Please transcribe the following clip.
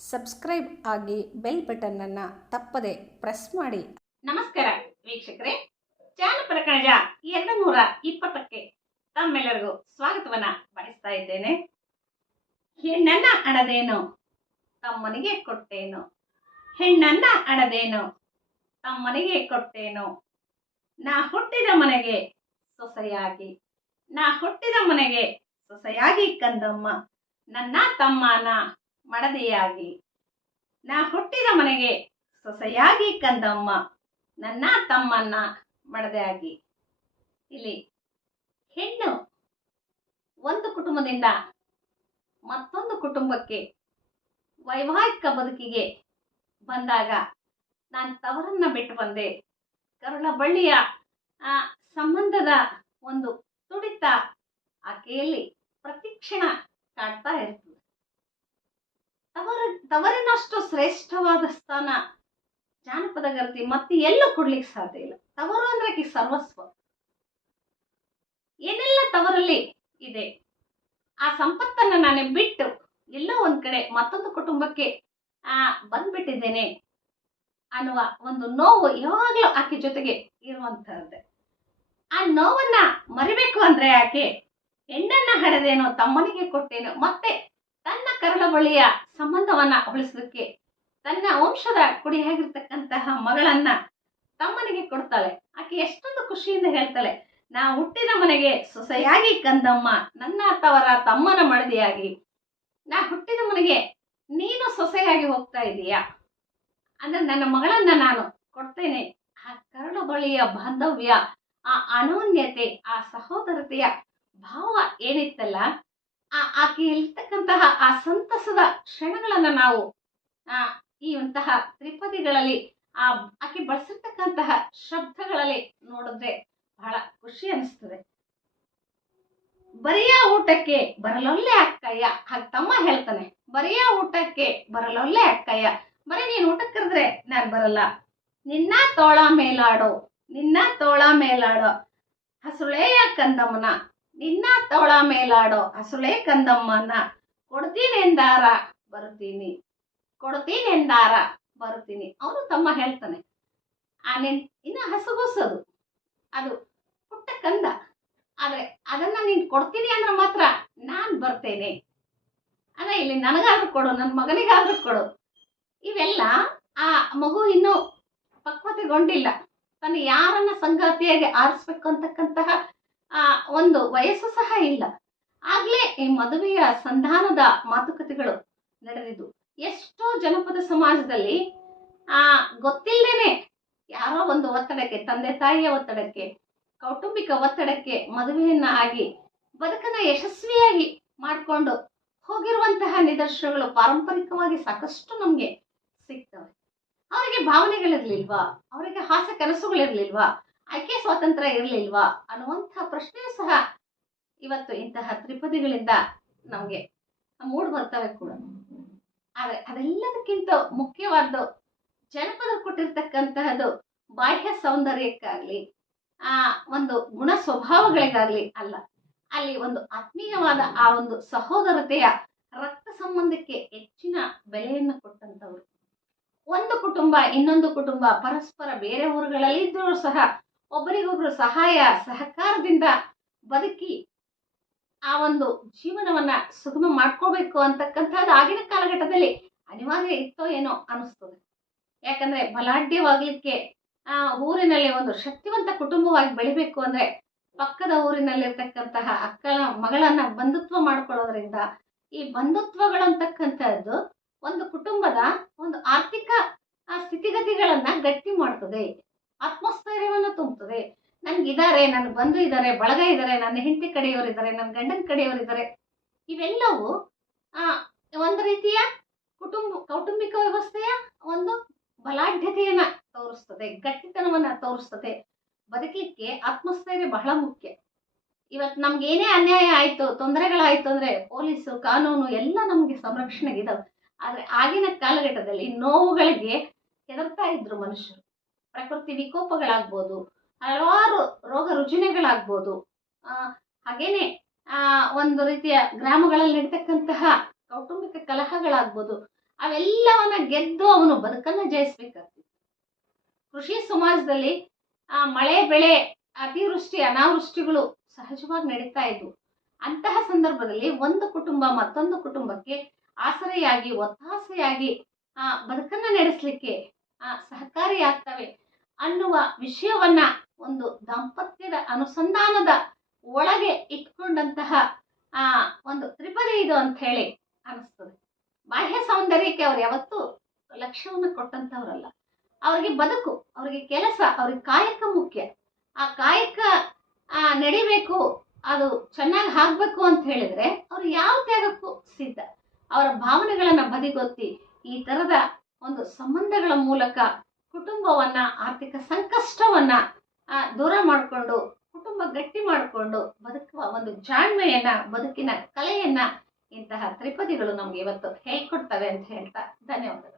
Subscribe ಆಗಿ bell ಬಟನ್ನನ್ನು ತಪ್ಪದೆ press ಮಾಡಿ. ನಮಸ್ಕಾರ ವೀಕ್ಷಕರೇ, ಜಾನಪದ ಕಣಜ 220ಕ್ಕೆ ತಮ್ಮೆಲ್ಲರಿಗೂ ಸ್ವಾಗತವನ್ನ ಬಯಸ್ತಾ ಇದ್ದೇನೆ. ಹೆಣ್ಣನ್ನ ಅಣದೇನು ತಮ್ಮನಿಗೆ ಕೊಟ್ಟೇನು, ಹೆಣ್ಣನ್ನ ಅಣದೇನು ತಮ್ಮನಿಗೆ ಕೊಟ್ಟೇನು, ನಾ ಹುಟ್ಟಿದ ಮನೆಗೆ ಸೊಸೆಯಾಗಿ, ನಾ ಹುಟ್ಟಿದ ಮನೆಗೆ ಸೊಸೆಯಾಗಿ ಕಂದಮ್ಮ, ನನ್ನ ತಮ್ಮನ ಮಡದಿಯಾಗಿ, ನಾ ಹುಟ್ಟಿದ ಮನೆಗೆ ಸೊಸೆಯಾಗಿ ಕಂದಮ್ಮ, ನನ್ನ ತಮ್ಮನ್ನ ಮಡದಿಯಾಗಿ. ಇಲ್ಲಿ ಹೆಣ್ಣು ಒಂದು ಕುಟುಂಬದಿಂದ ಮತ್ತೊಂದು ಕುಟುಂಬಕ್ಕೆ ವೈವಾಹಿಕ ಬದುಕಿಗೆ ಬಂದಾಗ, ನಾನು ತವರನ್ನ ಬಿಟ್ಟು ಬಂದೆ, ಕರುಳ ಬಳ್ಳಿಯ ಸಂಬಂಧದ ಒಂದು ತುಡಿತ ಆಕೆಯಲ್ಲಿ ಪ್ರತಿಕ್ಷಣ ಕಾಡ್ತಾ ಇರ್ತದೆ. ತವರಿನಷ್ಟು ಶ್ರೇಷ್ಠವಾದ ಸ್ಥಾನ ಜಾನಪದ ಗರ್ತಿ ಮತ್ತೆ ಎಲ್ಲೂ ಕೊಡ್ಲಿಕ್ಕೆ ಸಾಧ್ಯ ಇಲ್ಲ. ತವರು ಅಂದ್ರೆ ಆಕೆ ಸರ್ವಸ್ವ. ಏನೆಲ್ಲ ತವರಲ್ಲಿ ಇದೆ ಆ ಸಂಪತ್ತನ್ನ ನಾನು ಬಿಟ್ಟು ಎಲ್ಲೋ ಒಂದ್ ಕಡೆ ಮತ್ತೊಂದು ಕುಟುಂಬಕ್ಕೆ ಬಂದ್ಬಿಟ್ಟಿದ್ದೇನೆ ಅನ್ನುವ ಒಂದು ನೋವು ಯಾವಾಗ್ಲೂ ಆಕೆ ಜೊತೆಗೆ ಇರುವಂತಹದ್ದೇ. ಆ ನೋವನ್ನ ಮರಿಬೇಕು ಅಂದ್ರೆ ಆಕೆ ಹೆಣ್ಣನ್ನ ಹಡೆದೇನೋ ತಮ್ಮನಿಗೆ ಕೊಟ್ಟೇನೋ, ಮತ್ತೆ ತನ್ನ ಕರಳ ಬಳಿಯ ಸಂಬಂಧವನ್ನ ಉಳಿಸಲಿಕ್ಕೆ ತನ್ನ ವಂಶದ ಕುಡಿಯಾಗಿರ್ತಕ್ಕಂತಹ ಮಗಳನ್ನ ತಮ್ಮನಿಗೆ ಕೊಡ್ತಾಳೆ. ಆಕೆ ಎಷ್ಟೊಂದು ಖುಷಿಯಿಂದ ಹೇಳ್ತಾಳೆ, ನಾ ಹುಟ್ಟಿದ ಮನೆಗೆ ಸೊಸೆಯಾಗಿ ಕಂದಮ್ಮ, ನನ್ನ ತವರ ತಮ್ಮನ ಮಡದಿಯಾಗಿ, ನಾ ಹುಟ್ಟಿದ ಮನೆಗೆ ನೀನು ಸೊಸೆಯಾಗಿ ಹೋಗ್ತಾ ಇದೀಯಾ ಅಂದ್ರೆ ನನ್ನ ಮಗಳನ್ನ ನಾನು ಕೊಡ್ತೇನೆ. ಆ ಕರಳು ಬಳಿಯ ಬಾಂಧವ್ಯ, ಆ ಅನೋನ್ಯತೆ, ಆ ಸಹೋದರತೆಯ ಭಾವ ಏನಿತ್ತಲ್ಲ, ಆಕೆ ಇರ್ತಕ್ಕಂತಹ ಆ ಸಂತಸದ ಕ್ಷಣಗಳನ್ನ ನಾವು ಈ ಒಂತಹ ತ್ರಿಪದಿಗಳಲ್ಲಿ ಆಕೆ ಬಳಸಿರ್ತಕ್ಕಂತಹ ಶಬ್ದಗಳಲ್ಲಿ ನೋಡಿದ್ರೆ ಬಹಳ ಖುಷಿ ಅನಿಸ್ತದೆ. ಬರಿಯ ಊಟಕ್ಕೆ ಬರಲೊಲ್ಲೆ ಅಕ್ಕಯ್ಯ, ಹಾಗೆ ತಮ್ಮ ಹೇಳ್ತಾನೆ, ಬರಿಯ ಊಟಕ್ಕೆ ಬರಲೊಲ್ಲೆ ಅಕ್ಕಯ್ಯ, ಬರೀ ನೀನ್ ಊಟಕ್ಕೆ ಕರೆದ್ರೆ ನಾನು ಬರಲ್ಲ, ನಿನ್ನ ತೋಳ ಮೇಲಾಡೋ, ನಿನ್ನ ತೋಳ ಮೇಲಾಡೋ ಹಸುಳೆಯ ಕಂದಮ್ಮನ, ನಿನ್ನ ತೋಳ ಮೇಲಾಡೋ ಹಸುಳೆ ಕಂದಮ್ಮನ, ಕೊಡ್ತೀನೆಂದಾರ ಬರುತ್ತೀನಿ, ಕೊಡ್ತೀನೆಂದಾರ ಬರುತ್ತೀನಿ. ಅವನು ತಮ್ಮ ಹೇಳ್ತಾನೆ, ಇನ್ನು ಹಸುಗೂಸದು ಅದು ಪುಟ್ಟ ಕಂದ, ಆದ್ರೆ ಅದನ್ನ ನೀನ್ ಕೊಡ್ತೀನಿ ಅಂದ್ರೆ ಮಾತ್ರ ನಾನ್ ಬರ್ತೇನೆ. ಅದ ಇಲ್ಲಿ ನನಗಾದ್ರೂ ಕೊಡು, ನನ್ನ ಮಗನಿಗಾದ್ರೂ ಕೊಡು. ಇವೆಲ್ಲ ಆ ಮಗು ಇನ್ನೂ ಪಕ್ವತೆಗೊಂಡಿಲ್ಲ, ತನ್ನ ಯಾರನ್ನ ಸಂಗಾತಿಯಾಗಿ ಆರಿಸ್ಬೇಕು ಅಂತಕ್ಕಂತಹ ಒಂದು ವಯಸ್ಸು ಸಹ ಇಲ್ಲ. ಆಗ್ಲೇ ಈ ಮದುವೆಯ ಸಂಧಾನದ ಮಾತುಕತೆಗಳು ನಡೆದಿದ್ದು. ಎಷ್ಟೋ ಜನಪದ ಸಮಾಜದಲ್ಲಿ ಗೊತ್ತಿಲ್ಲದೇನೆ ಯಾರೋ ಒಂದು ಒತ್ತಡಕ್ಕೆ, ತಂದೆ ತಾಯಿಯ ಒತ್ತಡಕ್ಕೆ, ಕೌಟುಂಬಿಕ ಒತ್ತಡಕ್ಕೆ ಮದುವೆಯನ್ನ ಆಗಿ ಬದುಕನ್ನ ಯಶಸ್ವಿಯಾಗಿ ಮಾಡಿಕೊಂಡು ಹೋಗಿರುವಂತಹ ನಿದರ್ಶನಗಳು ಪಾರಂಪರಿಕವಾಗಿ ಸಾಕಷ್ಟು ನಮ್ಗೆ ಸಿಗ್ತವೆ. ಅವರಿಗೆ ಭಾವನೆಗಳಿರ್ಲಿಲ್ವಾ, ಅವರಿಗೆ ಹಾಸ್ಯ ಕನಸುಗಳಿರ್ಲಿಲ್ವಾ, ಆಯ್ಕೆ ಸ್ವಾತಂತ್ರ್ಯ ಇರ್ಲಿಲ್ವಾ ಅನ್ನುವಂತಹ ಪ್ರಶ್ನೆಯೂ ಸಹ ಇವತ್ತು ಇಂತಹ ತ್ರಿಪದಿಗಳಿಂದ ನಮ್ಗೆ ಮೂಡ್ ಬರ್ತವೆ ಕೂಡ. ಆದ್ರೆ ಅದೆಲ್ಲದಕ್ಕಿಂತ ಮುಖ್ಯವಾದ್ದು ಜನಪದ ಕೊಟ್ಟಿರ್ತಕ್ಕಂತಹದ್ದು ಬಾಹ್ಯ ಸೌಂದರ್ಯಕ್ಕಾಗ್ಲಿ ಒಂದು ಗುಣ ಸ್ವಭಾವಗಳಿಗಾಗ್ಲಿ ಅಲ್ಲ, ಅಲ್ಲಿ ಒಂದು ಆತ್ಮೀಯವಾದ ಆ ಒಂದು ಸಹೋದರತೆಯ ರಕ್ತ ಸಂಬಂಧಕ್ಕೆ ಹೆಚ್ಚಿನ ಬೆಲೆಯನ್ನು ಕೊಟ್ಟಂತವ್ರು. ಒಂದು ಕುಟುಂಬ ಇನ್ನೊಂದು ಕುಟುಂಬ ಪರಸ್ಪರ ಬೇರೆ ಊರುಗಳಲ್ಲಿ ಇದ್ರೂ ಸಹ ಒಬ್ಬರಿಗೊಬ್ರು ಸಹಾಯ ಸಹಕಾರದಿಂದ ಬದುಕಿ ಆ ಒಂದು ಜೀವನವನ್ನ ಸುಗಮ ಮಾಡ್ಕೋಬೇಕು ಅಂತಕ್ಕಂಥದ್ದು ಆಗಿನ ಕಾಲಘಟ್ಟದಲ್ಲಿ ಅನಿವಾರ್ಯ ಇತ್ತೋ ಏನೋ ಅನಿಸ್ತದೆ. ಯಾಕಂದ್ರೆ ಬಲಾಢ್ಯವಾಗ್ಲಿಕ್ಕೆ ಊರಿನಲ್ಲಿ ಒಂದು ಶಕ್ತಿವಂತ ಕುಟುಂಬವಾಗಿ ಬೆಳಿಬೇಕು ಅಂದ್ರೆ ಪಕ್ಕದ ಊರಿನಲ್ಲಿರ್ತಕ್ಕಂತಹ ಅಕ್ಕನ ಮಗಳನ್ನ ಬಂಧುತ್ವ ಮಾಡ್ಕೊಳ್ಳೋದ್ರಿಂದ ಈ ಬಂಧುತ್ವಗಳಂತಕ್ಕಂಥದ್ದು ಒಂದು ಕುಟುಂಬದ ಒಂದು ಆರ್ಥಿಕ ಸ್ಥಿತಿಗತಿಗಳನ್ನ ಗಟ್ಟಿ ಮಾಡ್ತದೆ, ಆತ್ಮಸ್ಥೈರ್ಯವನ್ನ ತುಂಬುತ್ತದೆ. ನನ್ಗಿದ್ದಾರೆ, ನನ್ನ ಬಂಧು ಇದ್ದಾರೆ, ಬಳಗ ಇದ್ದಾರೆ, ನನ್ನ ಹೆಂಡತಿ ಕಡೆಯವರಿದ್ದಾರೆ, ನನ್ನ ಗಂಡನ ಕಡೆಯವರಿದ್ದಾರೆ. ಇವೆಲ್ಲವೂ ಒಂದು ರೀತಿಯ ಕೌಟುಂಬಿಕ ವ್ಯವಸ್ಥೆಯ ಒಂದು ಬಲಾಢ್ಯತೆಯನ್ನ ತೋರಿಸ್ತದೆ, ಗಟ್ಟಿತನವನ್ನ ತೋರಿಸ್ತದೆ. ಬದುಕಲಿಕ್ಕೆ ಆತ್ಮಸ್ಥೈರ್ಯ ಬಹಳ ಮುಖ್ಯ. ಇವತ್ತು ನಮ್ಗೆ ಏನೇ ಅನ್ಯಾಯ ಆಯ್ತು, ತೊಂದರೆಗಳಾಯ್ತು ಅಂದ್ರೆ ಪೊಲೀಸು, ಕಾನೂನು ಎಲ್ಲ ನಮ್ಗೆ ಸಂರಕ್ಷಣೆಗಿದಾವೆ. ಆದ್ರೆ ಆಗಿನ ಕಾಲಘಟ್ಟದಲ್ಲಿ ನೋವುಗಳಿಗೆ ಹೆದರ್ತಾ ಇದ್ರು ಮನುಷ್ಯರು. ಪ್ರಕೃತಿ ವಿಕೋಪಗಳಾಗ್ಬೋದು, ಹಲವಾರು ರೋಗ ರುಜಿನಗಳಾಗ್ಬೋದು, ಹಾಗೇನೆ ಒಂದು ರೀತಿಯ ಗ್ರಾಮಗಳಲ್ಲಿ ನಡೀತಕ್ಕಂತಹ ಕೌಟುಂಬಿಕ ಕಲಹಗಳಾಗ್ಬೋದು, ಅವೆಲ್ಲವನ್ನ ಗೆದ್ದು ಅವನು ಬದುಕನ್ನು ಜಯಿಸ್ಬೇಕಾಗ್ತಿತ್ತು. ಕೃಷಿ ಸಮಾಜದಲ್ಲಿ ಮಳೆ ಬೆಳೆ ಅತಿವೃಷ್ಟಿ ಅನಾವೃಷ್ಟಿಗಳು ಸಹಜವಾಗಿ ನಡೀತಾ ಇದ್ವು. ಅಂತಹ ಸಂದರ್ಭದಲ್ಲಿ ಒಂದು ಕುಟುಂಬ ಮತ್ತೊಂದು ಕುಟುಂಬಕ್ಕೆ ಆಸರೆಯಾಗಿ ಒತ್ತಾಸೆಯಾಗಿ ಬದುಕನ್ನ ನಡೆಸಲಿಕ್ಕೆ ಸಹಕಾರಿಯಾಗ್ತವೆ ಅನ್ನುವ ವಿಷಯವನ್ನ ಒಂದು ದಾಂಪತ್ಯದ ಅನುಸಂಧಾನದ ಒಳಗೆ ಇಟ್ಕೊಂಡಂತಹ ಒಂದು ತ್ರಿಪದಿ ಇದು ಅಂತ ಹೇಳಿ ಅನಿಸ್ತದೆ. ಬಾಹ್ಯ ಸೌಂದರ್ಯಕ್ಕೆ ಅವ್ರು ಯಾವತ್ತೂ ಲಕ್ಷ್ಯವನ್ನು ಕೊಟ್ಟಂತವ್ರಲ್ಲ. ಅವ್ರಿಗೆ ಬದುಕು, ಅವ್ರಿಗೆ ಕೆಲಸ, ಅವ್ರಿಗೆ ಕಾಯಕ ಮುಖ್ಯ. ಆ ಕಾಯಕ ನಡಿಬೇಕು, ಅದು ಚೆನ್ನಾಗಿ ಆಗ್ಬೇಕು ಅಂತ ಹೇಳಿದ್ರೆ ಅವ್ರು ಯಾವ ತ್ಯಾಗಕ್ಕೂ ಸಿದ್ಧ. ಅವರ ಭಾವನೆಗಳನ್ನ ಬದಿಗೊತ್ತಿ ಈ ತರದ ಒಂದು ಸಂಬಂಧಗಳ ಮೂಲಕ ಕುಟುಂಬವನ್ನ, ಆರ್ಥಿಕ ಸಂಕಷ್ಟವನ್ನ ದೂರ ಮಾಡಿಕೊಂಡು ಕುಟುಂಬ ಗಟ್ಟಿ ಮಾಡಿಕೊಂಡು ಬದುಕುವ ಒಂದು ಜಾಣ್ಮೆಯನ್ನ, ಬದುಕಿನ ಕಲೆಯನ್ನ ಇಂತಹ ತ್ರಿಪದಿಗಳು ನಮ್ಗೆ ಇವತ್ತು ಹೇಳ್ಕೊಡ್ತವೆ ಅಂತ ಹೇಳ್ತಾ ಧನ್ಯವಾದಗಳು.